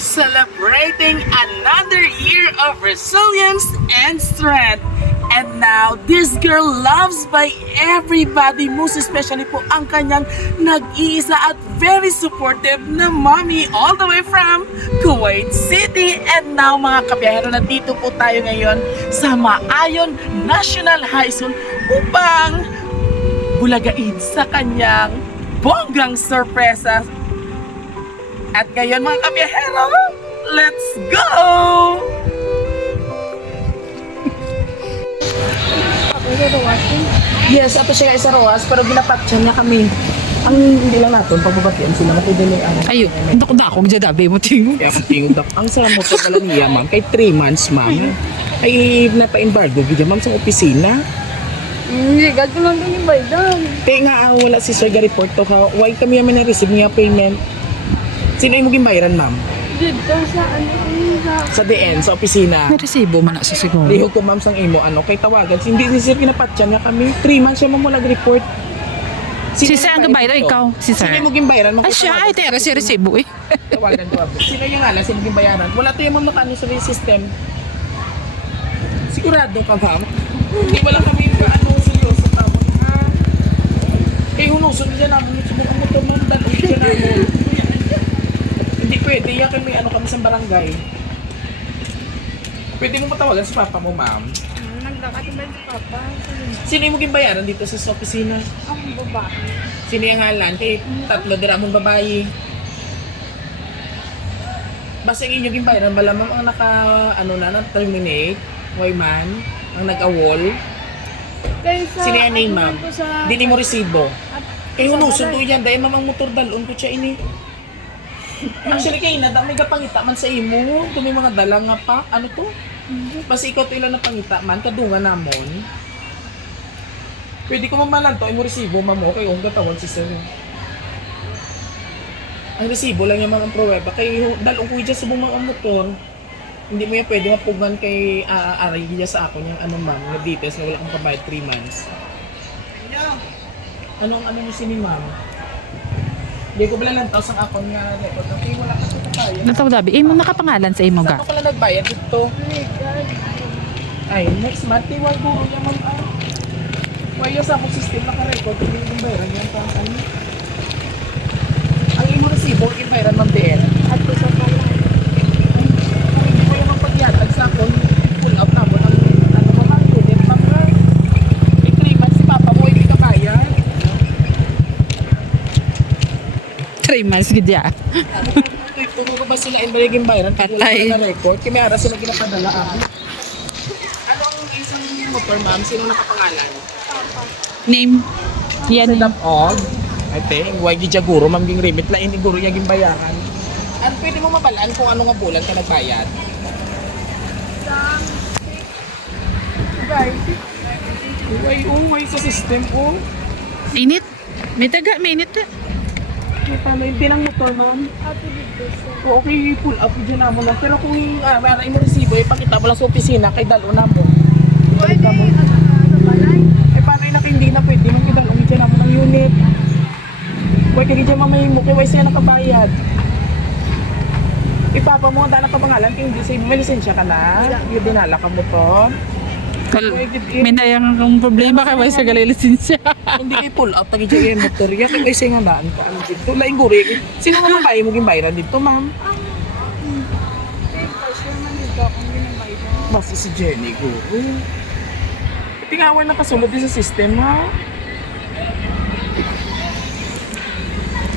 celebrating another year of resilience and strength. And now, this girl loves by everybody, most especially po ang kanyang nag-iisa at very supportive na mommy all the way from Kuwait City. And now mga kabiyahero, nandito po tayo ngayon sa Maayon National High School upang bulagain sa kanyang bonggang sorpresa. At ngayon mga kabiyahero, let's go! Yes, ato siya isa roas, pero ginapat siya niya kami. Ang hindi lang natin, pagbabatian sila, matindi yung ano. Ayo, dako-dako, dadabi mo tingo. Kaya kung tingog dak. Ang sa mo pala niya, ma'am, kay 3 months, ma'am. Ay, napa-embargo, gidya, ma'am, sa opisina. Hindi, gado lang din yung baydan. Kaya nga, wala si Sir ga-report to, ha? Why kami namin na-receive niya payment? Sino yung maging bayaran, ma'am? Dito sa Sa DN, sa opisina. May resibo man na sa siguro. Lihog ko, ma'am, sang imo, ano, kay tawagan. Hindi ni Sir pinapatya niya kami. 3 months siya, ma'am, wala report. Si Sir ang gabayad, ikaw? Si Sir. Sino yung maging bayaran? Ay siya, ay tera si resibo eh. Tawagan ko. Sino yung alas, sino yung bayaran? Wala to yung mga nakano sa system. Sigurado ka ba? Hindi wala kami yung ano seryoso tapos ha? Eh hunusun dyan namin yung subukan mo ito ma'am, daloy dyan namin. Hindi pwede, yakin may ano kami sa barangay. Pwede mo matawagan si papa mo ma'am. Naglakat ba si Papa? Sino yung maging bayaran dito sa opisina? Ang babae. Sino yung ngalan? Kay tatlo diramong babae. Basta yung inyong bayaran, bala ma'am ang naka, ano na, terminate, why man, ang nag-awol. Kaysa, Sino yan name, ma'am? Dili mo resibo. Kay hunusun ko yan, dahil mamang motor dalon ko siya ini. Actually kayo na, may kapangita man sa imo, ito may mga dala nga pa, ano to? Basta ikaw ito ilan na pangita man, kadunga namon. Pwede ko mamalan to, ay mo resibo mamo, kay kung katawag si sir. Ang resibo lang yung mga pruweba, kay dalong ko dyan sa bumang motor. Hindi mo yan pwede mapugan kay aray dyan sa ako yung ano ma'am, na details na wala akong kabayad 3 months. Anong ano mo sini ma'am? Hindi ko pala lang taos ang akon nga record. Okay, wala ka sa kabayad. Natawag dabi, imo nakapangalan sa imo Saan ga. ko pala nagbayad dito? Ay, next month, iwag guro niya ma'am. Why yung sa akong system naka-record, hindi yung bayaran yan pa ano. Ang imo resibo, yung bayaran ma'am din. At ko sa pala. Kung hindi ko yung magpagyatag sa akon, pull out na mo ng ano ko ma'am, unit ma'am ha. In 3 months si papa mo, hindi ka bayad. 3 months gid ya. Kung ko ba sila in yung bayaran, kung wala Patay. ka na record, kaya may aras sila ginapadala ako. Ano ang isang motor ma'am, sino nakapangalan? Name. Yan. Set up og I think why gidya guro ma'am ging remit la ini guro yaging bayaran. Ano pwede mo mabalaan kung ano nga bulan ka nagbayad? Uy, sa system ko. Init. May taga, minute. May paano yung pinang motor ma'am? Ato dito sa. O, okay, pull up dyan na mo lang. Pero kung may mo resibo, ipakita mo lang sa opisina kay dalo na mo. Pwede, ano balay? Eh paano yung hindi na pwede mong kidalo dyan na mo ng unit? Huwag ka dyan mamay mo, kaya siya nakabayad. Ipapa mo, dala ka pangalan, kaya hindi sa'yo, may lisensya ka na? Yung dinala ka mo to? May nayang problema ka ba sa galilisensya? Hindi kayo pull up, tagi dyan yung motor. Yan, kaya siya nga daan ka. Ano dito? Laing guri. Sino nga mabayi mo gimbayran dito, ma'am? Sure man dito akong ginabaydan. Basta si Jenny, guru. Tingawan na kasunod din sa system, ha?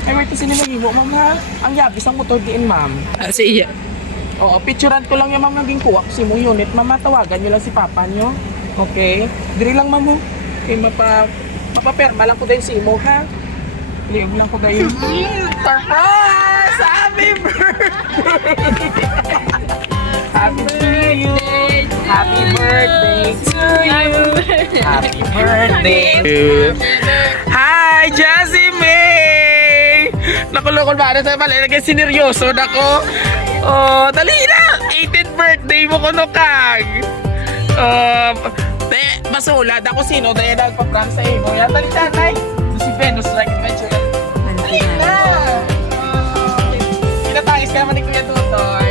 Ay, wait, sinilagay mo, ma'am, ha? Ang yabis ang motor diin, ma'am. Si iya. Oo, picturean ko lang yung ma'am naging kuha ko si mo unit. Ma'am, tawagan nyo lang si papa nyo. Okay? Diri lang, ma'am, mo. Okay, mapaperma lang ko dahil si mo, ha? Liog lang ko dahil. Surprise! Happy birthday! Happy birthday! Happy birthday to you! Happy birthday! Hi, Jessie May! Nakulokol ba? Ano sa'yo pala? Ilagay sineryoso na ko. Oh, dali na! 18th birthday mo ko no, Kag! Masulad ako sino dahil nagpa-prank sa imo. Yan, dali tatay! Si Venus like adventure. Dali na! Pinatayos ka naman ni Kuya Tutor.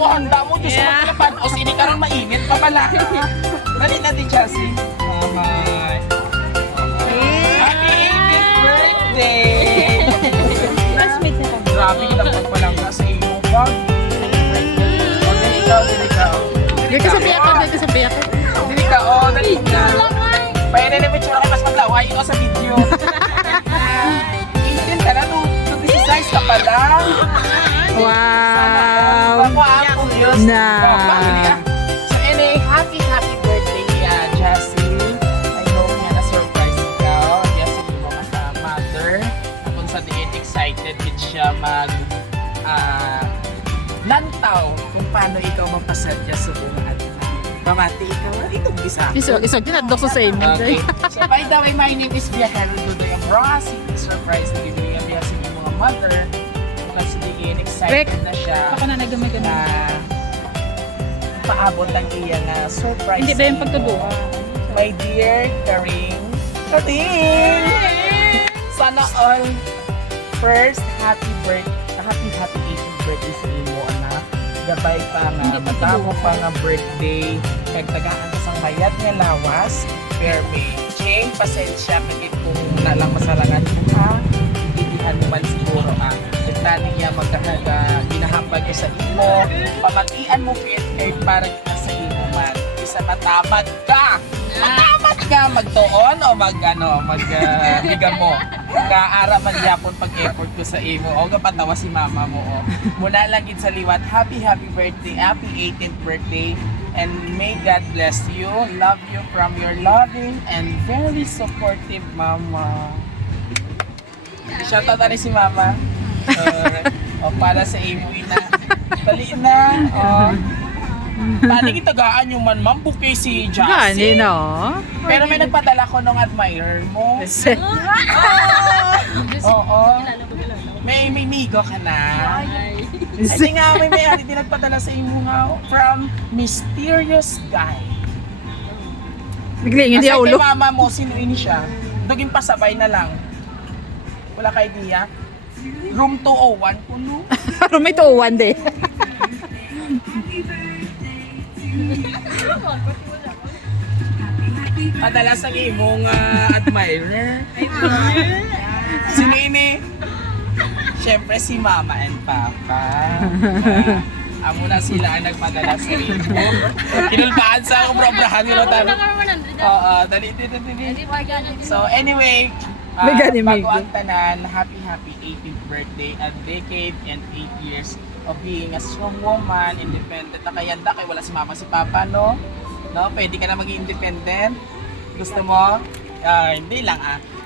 mo, handa mo. Diyos mo, talapan. O, sini ka rin mainit pa pala. Dali natin, Chelsea. Bye-bye. Happy 80th birthday! Classmate na kami. Grabe kita pagpalang ka sa iyo. Bag. O, dali ka, dali ka. Dili ka sa piyak, dili ka sa piyak. Dali ka, o, dali ka. Payanin na may tsura kay Mas Maglaway ito sa video. Intin ka na, 2 ka pala. Wow! Ako yun. Na. So anyway, happy birthday, Jessie. I know nga na-surprise ikaw. Jessie, mo ka sa mother. Kung sa diin excited din siya lantaw kung paano ikaw mapasadya sa buong at pamati ikaw. Itong bisa. Isog tinadlok sa imo. Okay. So by the way, my name is Viajero Dudoy Ambrosi. Surprise na bibili ang biya sa inyong mga mother. Kasi diin excited na siya Ako na nagdamay na paabot ang iyang surprise. Hindi ba yung sa imo. pagkabuha? My dear Karing. Sana all. First, happy 18th birthday sa imo, anak. Gabay pa nga, matamo pa nga birthday. Kagtagaan ka sang mayat nga lawas. Pero may Jane, pasensya kagit kung nalang masalangan mo ha. Ibihan mo man siguro Nagtaning niya ginahambag ko sa imo. Pamatian mo fit kay para kita sa imo man. Isa matamad ka! Matamad ka! Magtuon o biga mo. Kaara magyapon pag-effort ko sa imo. O patawa si mama mo. Muna lang gid sa liwat. Happy birthday. Happy 18th birthday. And may God bless you. Love you from your loving and very supportive mama. Shoutout na si mama. Para sa imo ina. Tali na. Tani kitagaan yung man ma'am bukay si Gani Jassy. no. Pero may nagpadala ko nung admirer mo. Oo. May migo ka na. Kasi nga may ari din nagpadala sa imo nga from Mysterious Guy. Biglang hindi Kasi ulo. kay mama mo, sino ini siya? Duging pasabay na lang. Wala ka idea? Room 201 kuno. Parang may tuwan de. Madalas ang imong admirer. Sino ini? Siyempre si Mama and Papa. Amo na sila ang nagpadala sa imo. Kinulbaan sa obrahan nila tayo. Oo, dali. So anyway, May gani, may bago ang tanan, happy 18th birthday and decade and 8 years of being a strong woman, independent. Nakayanda kay wala si Mama si Papa, no? No, pwede ka na maging independent. Gusto mo? Hindi lang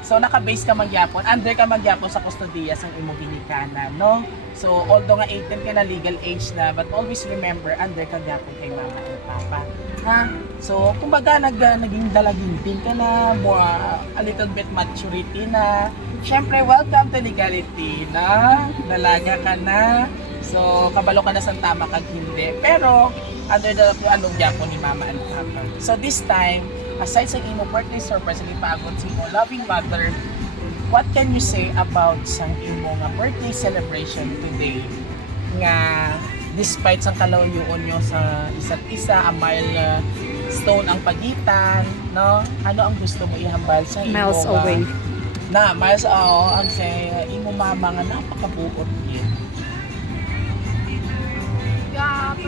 So naka-base ka magyapon, under ka magyapon sa kustodiya sa imong ginikanan, no? So although nga 18 ka na legal age na, but always remember under ka gyapon kay Mama and Papa. Ha? So kumbaga naging dalaginting ka na, more, a little bit maturity na. Syempre welcome to legality na. Dalaga ka na. So kabalo ka na sa tama kag hindi. Pero under the anong gyapon ni Mama and Papa. So this time aside sa imo birthday surprise ni paabot sa imo loving mother, what can you say about sa imo nga birthday celebration today? Nga despite sa kalayuon nyo sa isa't isa, a milestone ang pagitan, no? Ano ang gusto mo ihambal sa imo? Miles away. Miles ang say imo mama nga napakabuot yun.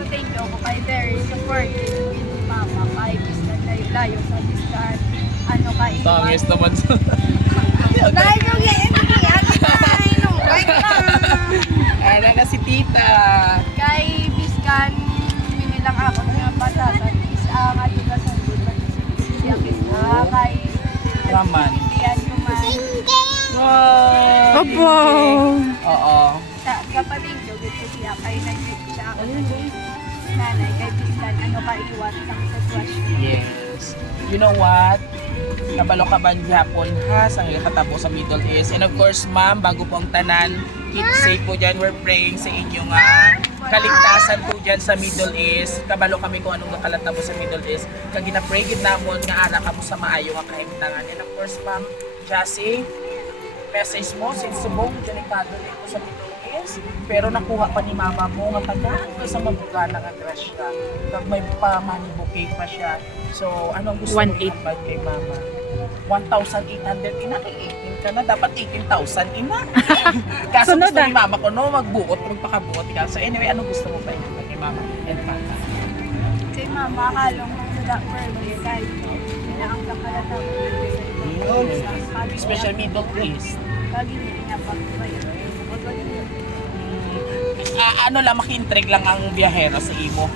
Thank you ako kay very supportive ni Mama kay Bistan layo sa Bistan. Ano kay Tangis naman sa... Dahil yung Ano na si tita? kay Biskan minilang ako nga patasan is ang ating kasunod siya kay Raman. Indian Human. Wow! Opo. Oo. Kapatid ko gusto siya kay nag-greet siya ako sa nanay kay Biskan ano ka iwas sa sitwasyon. Yes. You know what? Kabalo ka ba Japon ha? Sa katabo sa Middle East. And of course, ma'am, bago po ang tanan, keep safe po dyan. We're praying sa inyong kaligtasan po dyan sa Middle East. Kabalo kami kung anong nakalatabo sa Middle East. Kag gina-pray gid namon nga ana kamo sa maayo nga kahimtangan. And of course, ma'am, Jassy, message mo since subong delikado dito sa Middle is, pero nakuha pa ni mama mo nga tagaan ko sa mabuga na nga crush siya. Kag may pa money bouquet pa siya. So, anong gusto mo 1,800. ibag kay mama? 1,800 ina, kay 18 ka na, dapat 18,000 ina. Kaso Sunod gusto ni ah. mama ko, no, magbuot, magpakabuot ka. So anyway, anong gusto mo pa ibag kay mama and papa? Kay mama, kalong sa birthday kahit hindi na ang kakalata ko Special middle please. Kagi hindi na pagpayo. Ano lang, maki-intrigue lang ang biyahero sa imo.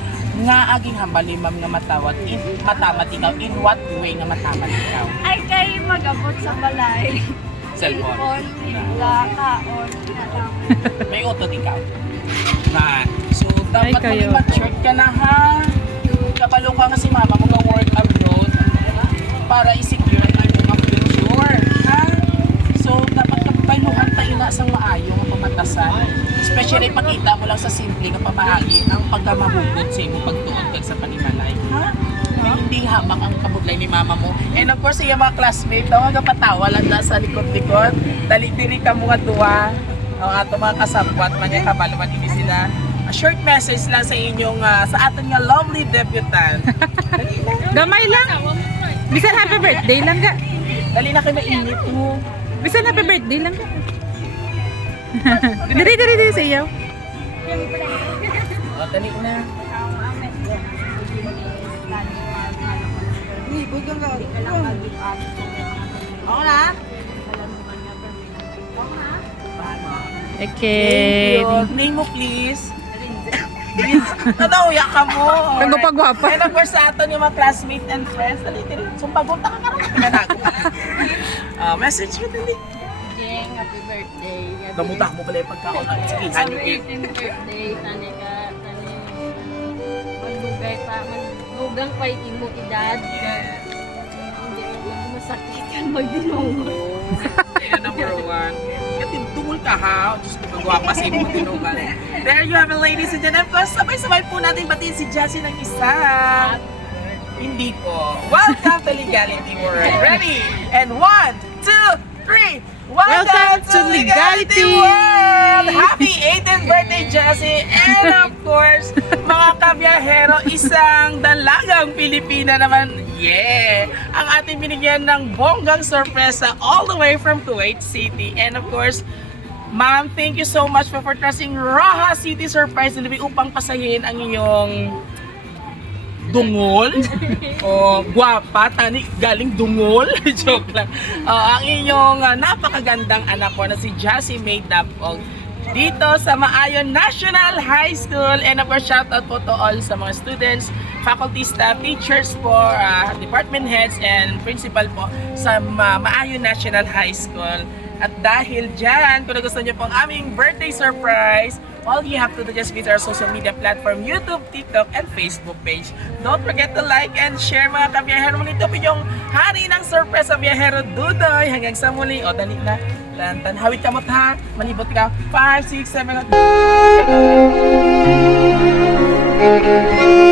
Nga aging hambal ni ma'am nga matawat, matamat ikaw, in what way nga matamat ikaw? Ay kay magabot sa balay. Cellphone. Bigla, kaon, na lang. May utot ikaw. Na, so dapat Ay, kayo. mag-matured ka na ha. Kabalo ka nga si mama mo nga work abroad para i-secure ang iyong future. Ha? So dapat kapailuhan tayo na sa maayo nga pamatasan. Especially pakita mo lang sa simple nga pamaagi ang pagkamahugot sa imo pagtuon kag sa panimalay. Ha? May hindi hamak ang kabudlay ni mama mo. And of course, yung mga classmate, daw nga patawa lang na sa likod-likod. Dali-diri ka mga duwa. Ang ato mga kasabwat, mga kabaluan, hindi sila. A short message lang sa inyong, sa atin nga lovely debutant. Gamay lang. Bisan happy birthday lang ka. Dali na kayo mainit mo. Bisan happy birthday lang ka. Diri sa iyo. O, dali na. Ako na? Okay. Thank you. Name mo please. Natauya ka mo. Nagpapagwapa. And of course, sa aton yung mga classmates and friends, dali-dali. Sumpagunta ka karoon. Message mo dali. Jeng, happy birthday. Damutak mo pala yung pagkaon ng skin. Happy 18th birthday, tani ka, tani. Magbugay pa, magbugang pa yung imo edad. Hindi, masakit yan magdinungo. Yan number one. Katin, tungol ka ha. Diyos ko, magwapa sa imo tinugan. There you have it, ladies and gentlemen. Plus, sabay-sabay po natin batiin si Jassy ng isa. Hindi po. Welcome to Legality World. Ready? And 1, 2, 3. Welcome to Legality World! Happy 18th birthday, Jassy! And of course, mga kabiyahero, isang dalagang Pilipina naman. Yeah! Ang ating binigyan ng bonggang sorpresa all the way from Kuwait City. And of course, ma'am, thank you so much for trusting Raha City Surprise Delivery upang pasahin ang inyong dungol o gwapa, tani galing dungol. Joke lang. Ang inyong napakagandang anak ko na si Jassy May Dapog dito sa Maayon National High School. And of course, shout out po to all sa mga students, faculty staff, teachers po, department heads and principal po sa Maayon National High School. At dahil dyan, kung nagustuhan nyo po ang aming birthday surprise, all you have to do just visit our social media platform, YouTube, TikTok, and Facebook page. Don't forget to like and share mga kabiyahero. Nito po yung hari ng surprise sa biyahero Dudoy. Hanggang sa muli. O, dali na. Lantan. Hawit ka mo ha. Manibot ka. 5, 6, 7, 8.